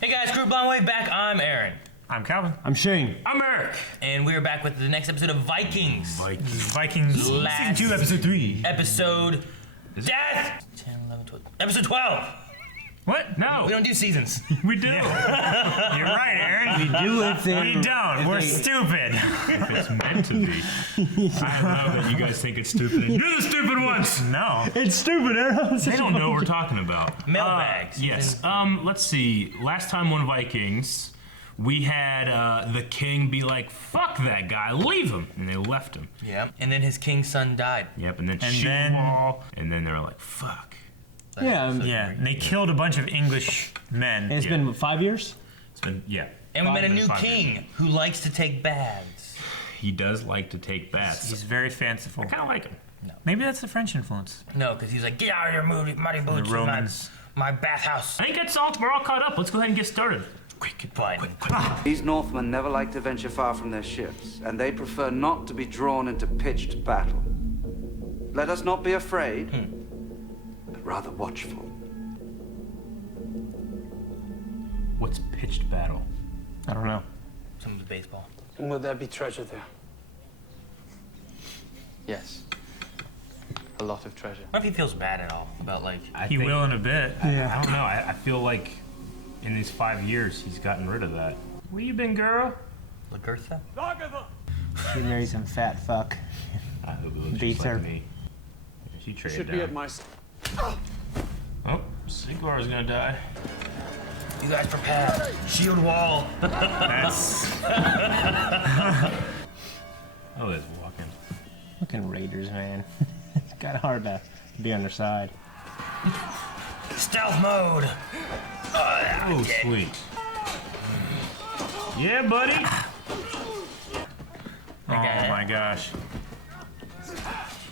Hey guys, Group Blind Wave back. I'm Aaron. I'm Calvin. I'm Shane. I'm Eric. And we're back with the next episode of Vikings. Vikings Last Season 2, Episode 3. Episode... Death! 10, 11, 12... Episode 12! What? No. We don't do seasons. We do. You're right, Aaron. We do if they... We don't. We're stupid. If it's meant to be. I love that you guys think it's stupid. You're the stupid ones! No. It's stupid, Aaron. They don't know what we're talking about. Mailbags. Yes. Let's see. Last time on Vikings, we had the king be like, fuck that guy, leave him. And they left him. Yep. And then his king's son died. Yep, and then and then they're like, fuck. Yeah. Yeah, and they killed a bunch of English men. It's been 5 years? It's been, yeah. And we met a new 5 king years. who likes to take baths. He does like to take baths. He's very fanciful. I kind of like him. Maybe that's the French influence. No, because he's like, get out of your muddy boots. The Romans. My bathhouse. I think that's all. We're all caught up. Let's go ahead and get started. Quick, quick. These Northmen never like to venture far from their ships, and they prefer not to be drawn into pitched battle. Let us not be afraid, but rather watchful. What's pitched battle? I don't know. Some of baseball. And will there be treasure there? Yes. A lot of treasure. What if he feels bad at all about like... He will in a bit. I don't know. I feel like in these 5 years, he's gotten rid of that. Where you been, girl? Lagertha? She married some fat fuck. I hope it looks Beats just like her. me. She traded Should down. be at my... Oh, Siglar's gonna die. You guys prepare. Shield wall. That's... Oh, it's walking. Fucking Raiders, man. It's kind of hard to be on their side. Stealth mode. Oh, sweet. Yeah, buddy. Oh my gosh.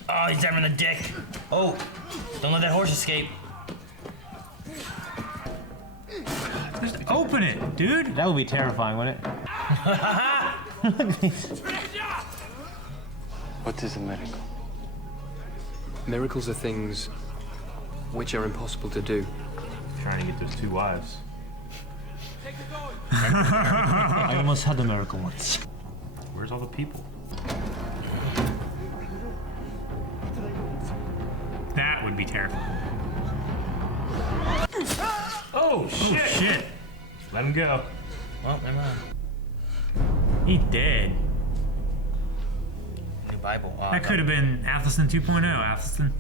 Oh, he's down in the dick. Oh, don't let that horse escape. Just open it, dude. That would be terrifying, wouldn't it? What is a miracle? Miracles are things which are impossible to do. Trying to get those 2 wives. I almost had the miracle once. Where's all the people? That would be terrifying. Oh, shit. Oh, shit. Let him go. Well, never mind. He dead. New Bible. That could have been Athelstan 2.0, Athelstan.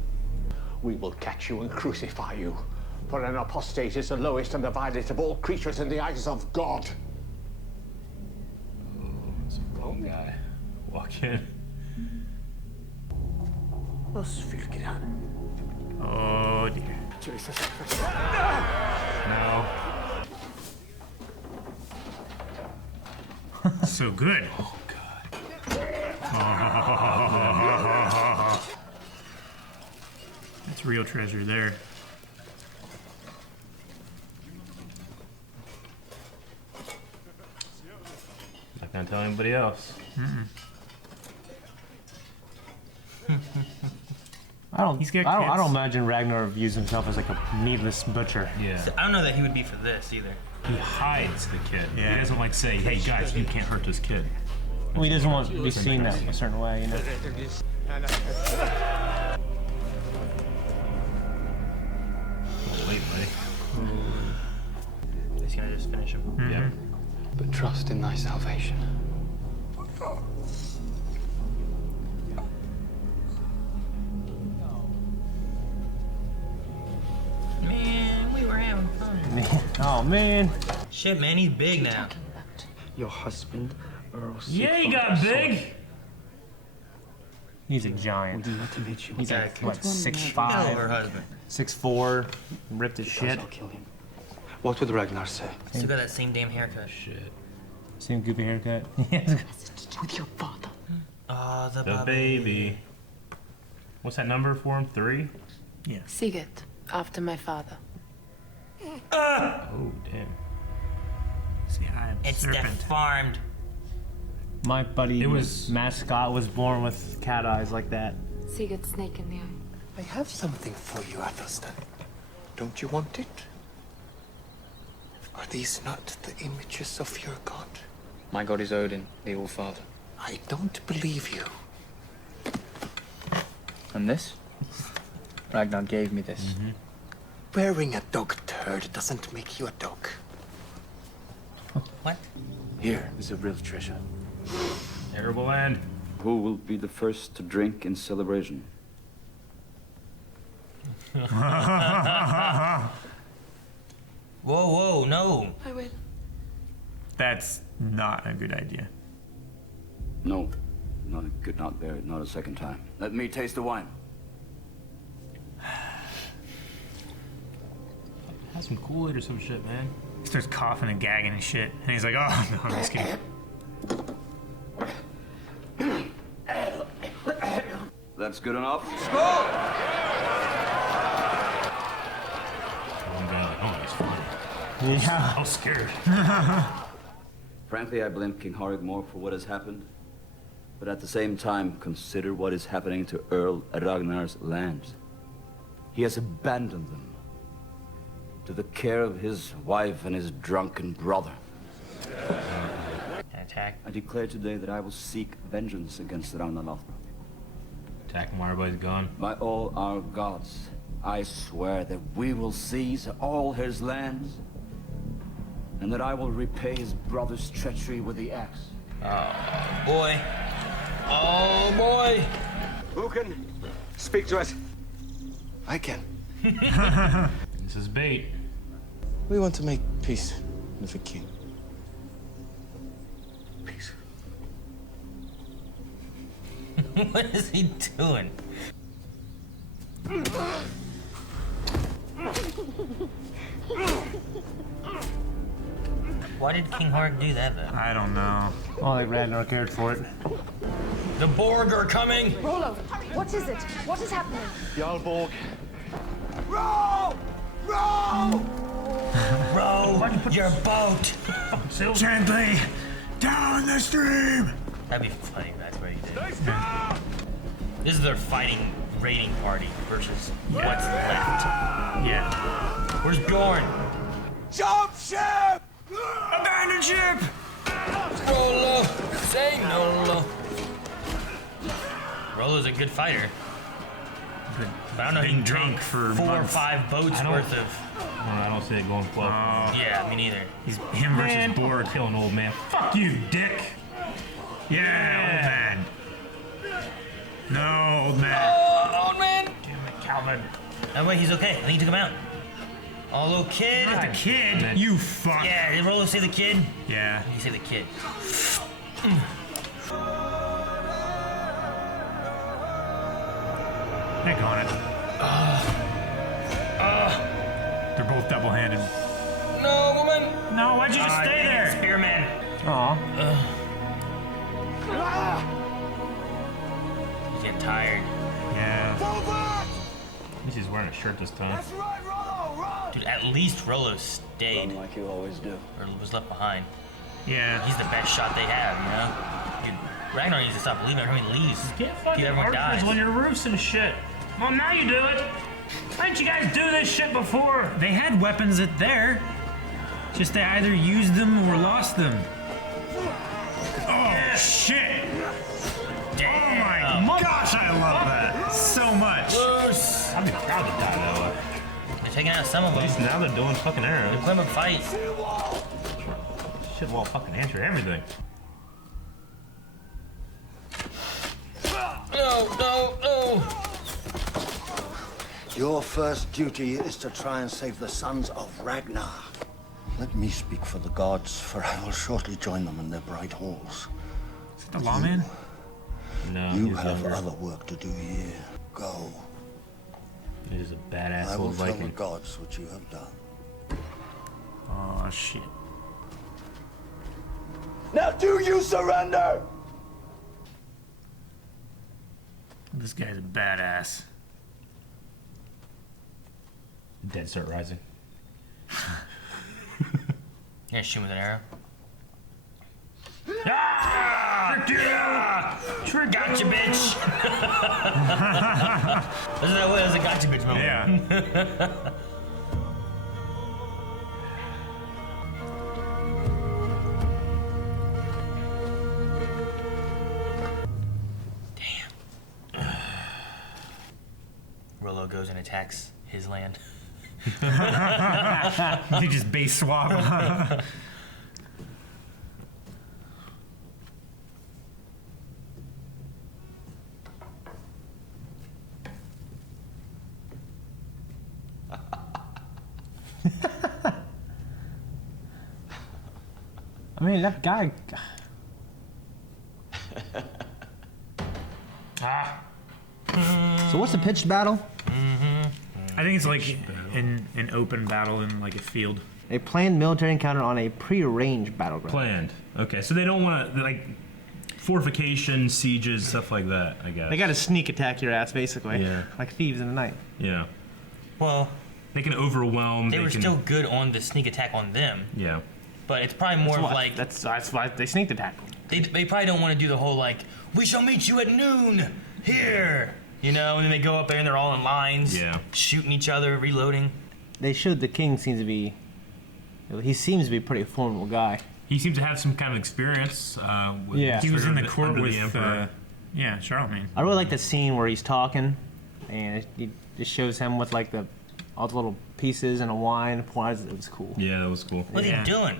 We will catch you and crucify you. For an apostate is the lowest and the vilest of all creatures in the eyes of God. Some bald guy. Walk in. Oh dear. Jesus. No. So good. Oh, God. That's real treasure there. Not gonna tell anybody else. He's got I kids. don't imagine Ragnar views himself as like a meatless butcher. Yeah. I don't know that he would be for this either. He hides the kid. Yeah. He doesn't like say, hey guys, you can't hurt this kid. Well, he doesn't want to be seen that a certain way, you know. Wait, buddy. He's gonna just finish him. Yeah. But trust in thy salvation. Man, we were having fun. Oh, man. Shit, man, he's big now. Your husband, Earl. Yeah, he got big. He's a giant. He's Yeah, like, what, Hell of her 6'5", husband. 6'4", ripped as shit. I'll kill him. What would Ragnar say? Still got that same damn haircut. Shit. Same goofy haircut. With your father. Oh, the The baby. baby. What's that number for him? 3? Sigurd, after my father. Oh, damn. See, I'm It's serpent. deformed. My buddy, It was- mascot, was born with cat eyes like that. Sigurd, snake in the eye. I have something for you, Athelstan. Don't you want it? Are these not the images of your god? My god is Odin, the All-Father. I don't believe you. And this? Ragnar gave me this. Wearing a dog turd doesn't make you a dog. What? Here is a real treasure. Terrible end. Who will be the first to drink in celebration? Whoa, no. I will. That's not a good idea. No, not a good, not there, not a second time. Let me taste the wine. Have some Kool-Aid or some shit, man. He starts coughing and gagging and shit. And he's like, oh, no, I'm just kidding. That's good enough. Oh, I'm going like, oh, it's funny. Yeah. I was scared. Frankly, I blame King Harig more for what has happened. But at the same time, consider what is happening to Earl Ragnar's lands. He has abandoned them to the care of his wife and his drunken brother. Attack. I declare today that I will seek vengeance against Ragnar Lothbrok. Attack him while everybody's gone. By all our gods, I swear that we will seize all his lands, and that I will repay his brother's treachery with the axe. Oh, boy. Oh, boy. Who can speak to us? I can. This is bait. We want to make peace with the king. Peace. What is he doing? Why did King Harig do that, though? I don't know. Well, like Ragnar cared for it. The Borg are coming! Rollo, what is it? What is happening? Jarlborg. Row your boat! Gently down the stream. That'd be funny if that's what he did. This is their fighting raiding party versus what's left. Yeah. Where's Bjorn? Jump ship! Abandon ship. Rollo! Say no. Rollo's a good fighter. Good. But I don't know if he Being can drunk take for 4 or months. 5 boats I don't- worth of. I don't see it going well. Yeah, me neither. He's him versus Man, Borg. kill an old man. Fuck you, dick. Yeah, old man. No, old man. Oh, old man! Damn it, Calvin. Oh, wait, he's okay. I think he took him out. Oh, little kid. Not the kid. Man. You fuck. Yeah, did Rollo say the kid? Yeah. He said the kid. Heck on it. They're both double-handed. No, woman! No, why'd you just stay dang it, there? Spearman. Aw. He's getting tired. Yeah. At least he's wearing a shirt this time. Dude, at least Rollo stayed. Like you always do. Or was left behind. Yeah. He's the best shot they have, you know? Dude, Ragnar needs to stop leaving every time he leaves. Can't fucking Everyone archers dies. on your roofs and shit. Well, now you do it. Why didn't you guys do this shit before? They had weapons at there. Just they either used them or lost them. Oh, shit. Damn. Oh my gosh, I love that so much. Loose. I'd be proud to die that way. They're taking out some of At them. least now they're doing fucking They're arrows. putting up a fight. Shit wall fucking answer everything. No. Your first duty is to try and save the sons of Ragnar. Let me speak for the gods, for I will shortly join them in their bright halls. Is that the lawman? No, You he's have younger. other work to do here. Go. He's a badass I will old tell the Viking. gods what you have done. Oh, shit. Now do you surrender? This guy's a badass. Dead start rising. Yeah, shoot him with an arrow. Trick you! Gotcha, bitch! That's that way. That's a gotcha, bitch moment. Yeah. Willow goes and attacks his land. They just base swap. I mean, that guy. So what's the pitched battle? I think it's like an open battle in like a field. A planned military encounter on a prearranged battleground. Planned. Okay, so they don't want to like fortifications, sieges, stuff like that. I guess They got to sneak attack your ass, basically. Yeah. Like thieves in the night. Yeah, Well, they can overwhelm. they were can, still good on the sneak attack on them, Yeah. but it's probably more of like That's why they sneaked attack. they probably don't want to do the whole like we shall meet you at noon here, you know, and then they go up there and they're all in lines, Yeah. shooting each other, reloading. They showed the king seems to be. He seems to be a pretty formidable guy. He seems to have some kind of experience. With Yeah. He was in the under court with the emperor. Charlemagne. I really like the scene where he's talking, and it just shows him with like all the little pieces and a wine. It was cool. Yeah, that was cool. What's Yeah. he doing?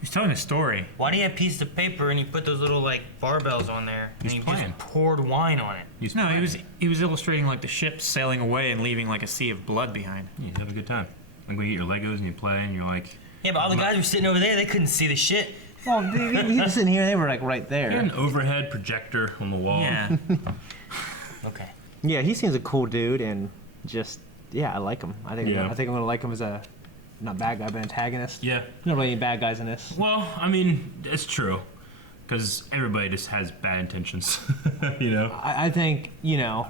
He's telling a story. Why do you have pieces of paper and you put those little like barbells on there and He's you playing. just poured wine on it? He's No, playing. he was illustrating like the ships sailing away and leaving like a sea of blood behind. You have a good time. Like when you get your Legos and you play and you're like, Yeah, but all the guys were sitting over there, they couldn't see the shit. Well, he was sitting here. They were like right you had there. an overhead projector on the wall. Yeah. Okay. Yeah, he seems a cool dude, and just I like him. I think Yeah. I'm gonna like him as a not bad guy, but antagonist. Yeah. Not really any bad guys in this. Well, I mean, it's true. Because everybody just has bad intentions, you know? I think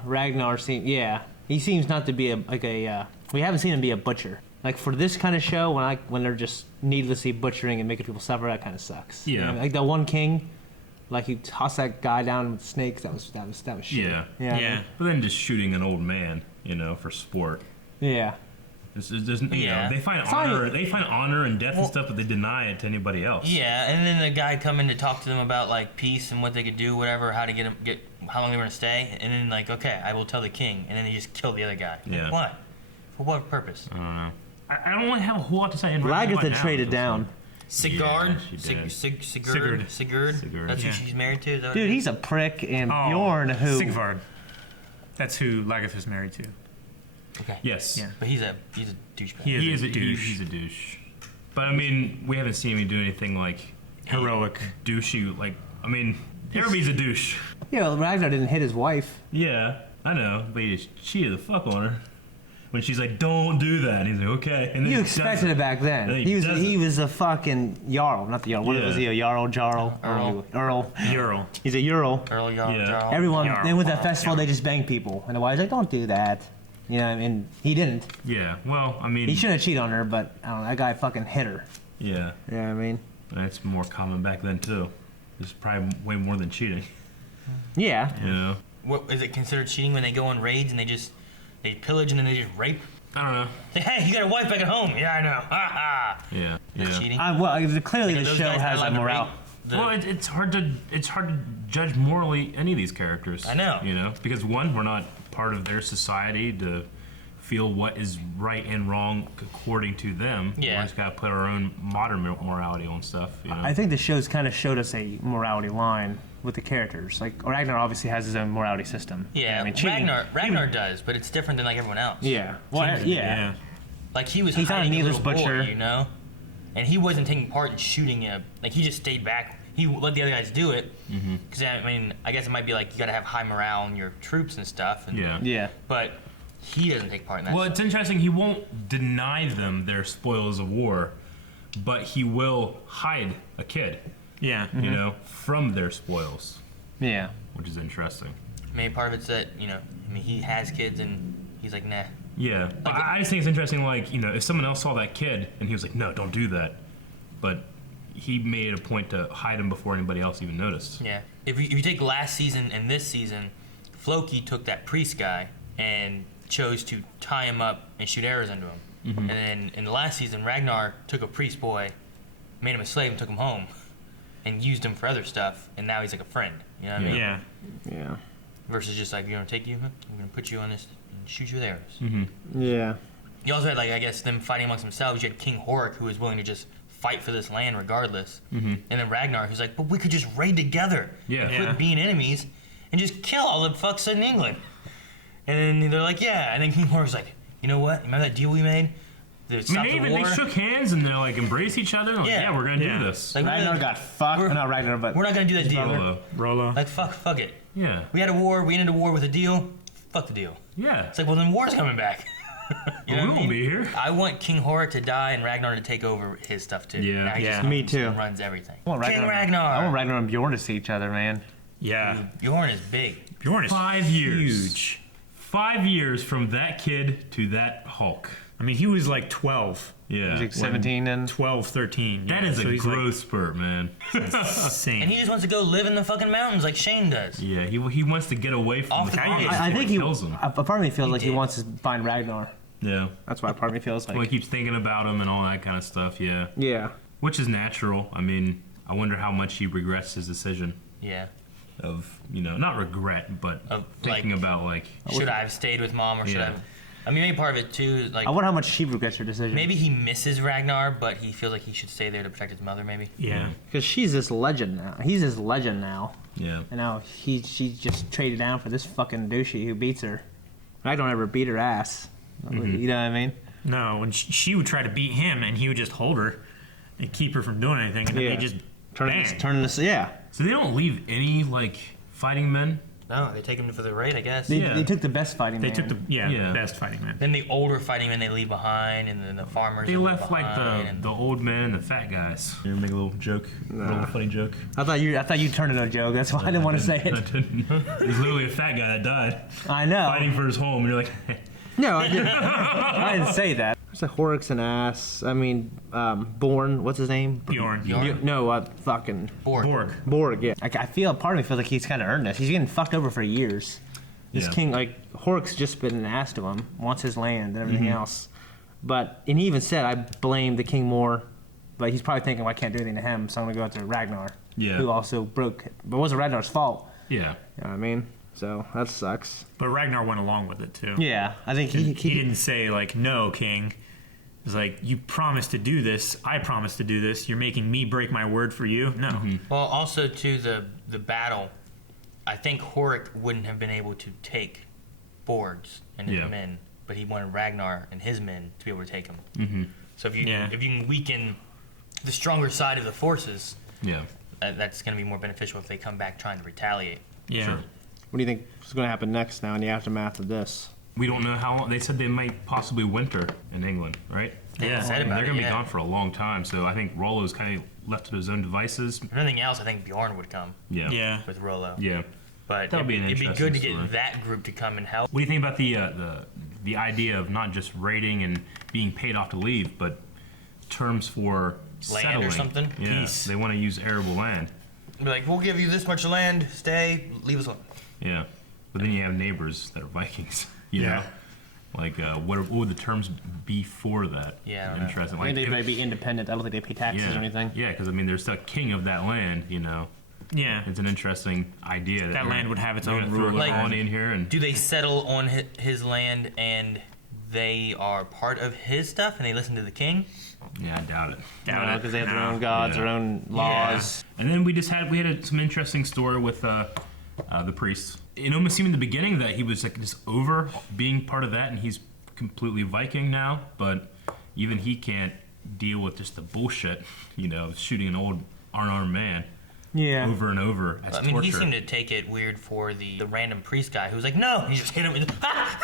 Ragnar seems he seems not to be we haven't seen him be a butcher. Like for this kind of show, when they're just needlessly butchering and making people suffer, that kind of sucks. Yeah. You know, like that one king, like he tossed that guy down with snakes. That was shit. Yeah. Yeah. But then just shooting an old man, for sport. Yeah. There's Yeah. they find Fine. honor. They find honor and death and stuff, but they deny it to anybody else. Yeah, and then the guy come in to talk to them about like peace and what they could do, whatever, how to get how long they were gonna stay, and then like, okay, I will tell the king, and then he just killed the other guy. Like, Yeah. why? For what purpose? I don't know. I don't really have a whole lot to say. In Lagertha now, traded so- down. Sigurd? she did. Sigurd? Sigurd. That's who Yeah. she's married to? Is that what Dude, it is? he's a prick, and Bjorn, who Sigvard. That's who Lagertha's married to. Okay. Yes. Yeah. But he's a douchebag. He is a douche. He's a douche. But I mean, we haven't seen him do anything like Heroic. douchey. Like, I mean, everybody's a douche. Ragnar didn't hit his wife. Yeah, I know, but he just cheated the fuck on her. When she's like, "Don't do that," and he's like, "Okay." And then You he expected does it back then. Then He was does he it. was a fucking Jarl, not the Jarl. What Yeah. was he? A Jarl? Earl. Earl. He's a Jarl. Earl Jarl. Yeah. Jarl. Everyone. Jarl. Then with that festival, they just bang people, and the wife's like, "Don't do that." And he didn't. Yeah. Well, I mean, He shouldn't have cheated on her, but I don't know. That guy fucking hit her. yeah, Yeah, I mean. that's more common back then too. It's probably way more than cheating. Yeah. You know? What is it considered cheating when they go on raids and they pillage and then they just rape? I don't know. Say, hey, you got a wife back at home? Yeah, I know. Ha ha. Yeah. That's Yeah. cheating. Clearly Like, the those show guys has allowed a to morale. rape the- Well, it's hard to judge morally any of these characters. I know. Because one, we're not part of their society to feel what is right and wrong according to them. Yeah. We just gotta put our own modern morality on stuff. I think the show's kind of showed us a morality line with the characters. Like Ragnar obviously has his own morality system. Yeah, I mean, cheating- Ragnar does, but it's different than like everyone else. Yeah. Well, yeah. Like he was He's not a hiding a needless little butcher. boy, and he wasn't taking part in shooting him. Like he just stayed back. He let the other guys do it. Because I mean, I guess it might be like you got to have high morale in your troops and stuff. And, Yeah. Yeah. But he doesn't take part in that. Well, stuff. it's interesting. He won't deny them their spoils of war, but he will hide a kid, Yeah. from their spoils, Yeah. which is interesting. Maybe part of it's that he has kids and he's like, nah. Yeah, but I just think it's interesting. Like, if someone else saw that kid and he was like, "No, don't do that," but he made it a point to hide him before anybody else even noticed. Yeah. If you take last season and this season, Floki took that priest guy and chose to tie him up and shoot arrows into him. And then in the last season, Ragnar took a priest boy, made him a slave, and took him home, and used him for other stuff. And now he's like a friend. You know what I mean? Yeah. Yeah. Versus just like, you know, take you, I'm gonna put you on this and shoot you with arrows. Yeah. You also had, like, I guess, them fighting amongst themselves. You had King Horik, who was willing to just fight for this land regardless. And then Ragnar, who's like, but we could just raid together. Yeah. Quit being enemies and just kill all the fucks in England. And then they're like, yeah. And then King Horik's like, you know what? Remember that deal we made? I mean, they shook hands and they're like embrace each other. Like, Yeah. we're gonna do this. Like, Ragnar got fucked. Not Ragnar, but we're not going to do that deal. Rollo. Like, fuck it. Yeah. We had a war. We ended a war with a deal. Fuck the deal. Yeah. It's like, well, then war's coming back. We won't be here. I want King Horik to die and Ragnar to take over his stuff too. Yeah. Now he just Me owns too. and runs everything. I want King Ragnar. I want Ragnar and Bjorn to see each other, man. Yeah. Bjorn is big. Bjorn is 5 years. huge. 5 years from that kid to that Hulk. I mean, he was like 12. Yeah. He's like 17 and 12, 13. That yeah, is so a he's, like, growth spurt, man. insane. And he just wants to go live in the fucking mountains like Shane does. Yeah, he wants to get away from Off the the Hulk grid. I before think it he. kills him. A part of me feels like he did. wants to find Ragnar. Yeah. That's why part of me feels Well, he like. keeps thinking about him and all that kind of stuff, yeah. Yeah. Which is natural. I mean, I wonder how much he regrets his decision Yeah. of, not regret, but Of, thinking like- about, like, Should I have stayed with Mom or should Yeah. I have... I mean, maybe part of it too, like, I wonder how much she regrets her decision. maybe he misses Ragnar, but he feels like he should stay there to protect his mother, maybe. yeah. Because she's this legend now. He's this legend now. yeah. And now she just traded down for this fucking douchey who beats her. Ragnar never beat her ass. You know what I mean? No, and she would try to beat him, and he would just hold her and keep her from doing anything, and then they just Turn this. Yeah. So they don't leave any, like, fighting men? No, they take him for the raid, I guess. They took the best fighting They man. took the Yeah. best fighting man. Then the older fighting men they leave behind, and then the farmers They leave left, like, behind, and the old men and the fat guys. You make a little joke? A little funny joke? I thought you turned it a joke. That's why I didn't want to say I it. didn't. There's literally a fat guy that died I know. fighting for his home, and you're like, No, I didn't. I didn't say that. There's a Horrocks an ass. I mean, Born. What's his name? Bjorn. No, fucking Borg. Borg. Yeah. I feel part of me feels like he's kind of earned this. He's getting fucked over for years. This Yeah. king, like Horrocks, just been an ass to him. Wants his land and everything else. And he even said, "I blame the king more," but he's probably thinking, "Well, I can't do anything to him, so I'm gonna go after Ragnar." Yeah. Who also broke. But it wasn't Ragnar's fault. yeah. You know what I mean? So that sucks. But Ragnar went along with it, too. Yeah, I think he He didn't say, like, no, king. It was like, you promised to do this. I promised to do this. You're making me break my word for you. No. Well, also to the battle, I think Horik wouldn't have been able to take Borg's and his Yeah. men, but he wanted Ragnar and his men to be able to take him. So if you can weaken the stronger side of the forces, Yeah. that's going to be more beneficial if they come back trying to retaliate. Yeah. Sure. What do you think is going to happen next now in the aftermath of this? We don't know how long. They said they might possibly winter in England, right? Yeah. Said And about they're it, going to be yeah. gone for a long time, so I think Rollo's kind of left to his own devices. If nothing else, I think Bjorn would come Yeah. Yeah. with Rollo. Yeah. But That would be an it'd be interesting good to story. get that group to come and help. What do you think about the idea of not just raiding and being paid off to leave, but terms for Land or settling? something? Yeah. Peace. They want to use arable land. Be like, we'll give you this much land, stay, leave us alone. Yeah. But then you have neighbors that are Vikings. You Yeah. know? Like, what would the terms be for that? Yeah, I don't know. Interesting. I think Like, they might be independent. I don't think they pay taxes or anything. Yeah, because I mean, there's the king of that land. Yeah. It's an interesting idea. That land would have its they're own gonna throw a rules. colony in here, and Do they settle on his land and they are part of his stuff and they listen to the king? yeah, I doubt it. Doubt it. Because they have their No. own gods, Yeah. their own laws. And then we had some interesting story with the priest. It almost seemed in the beginning that he was like just over being part of that, and he's completely Viking now. But even he can't deal with just the bullshit, shooting an old unarmed man Yeah. over and over as I mean, torture. he seemed to take it weird for the random priest guy who was like, no! He just hit him with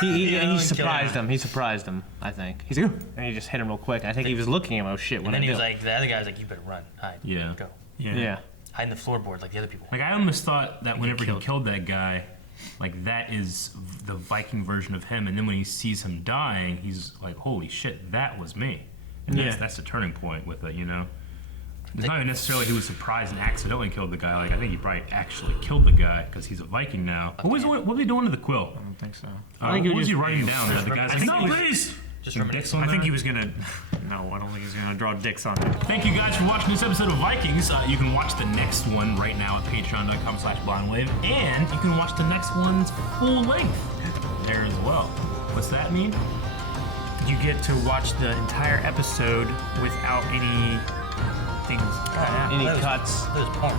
He and surprised him. He surprised him, I think. He's like, "Ooh," and he just hit him real quick. I think he was looking at him, oh shit, what And then I he do? was like, the other guy was like, you better run, hide, Yeah. go. yeah. Hide in the floorboard like the other people. Like, I almost thought that whenever he killed that guy, like, that is the Viking version of him. And then when he sees him dying, he's like, holy shit, that was me. And that's the turning point with it, It's not even necessarily he was surprised and accidentally killed the guy. Like, I think he probably actually killed the guy because he's a Viking now. What was he doing to the quill? I don't think so. I think he what was was he just- writing down there? The guy's like, no, please! Just Some remember, dicks on I think there? he was gonna. No, I don't think he's gonna draw dicks on it. Thank you guys for watching this episode of Vikings. You can watch the next one right now at patreon.com/blindwave, and you can watch the next one's full length there as well. What's that mean? You get to watch the entire episode without any things cut out. Any That was- cuts? That was porn.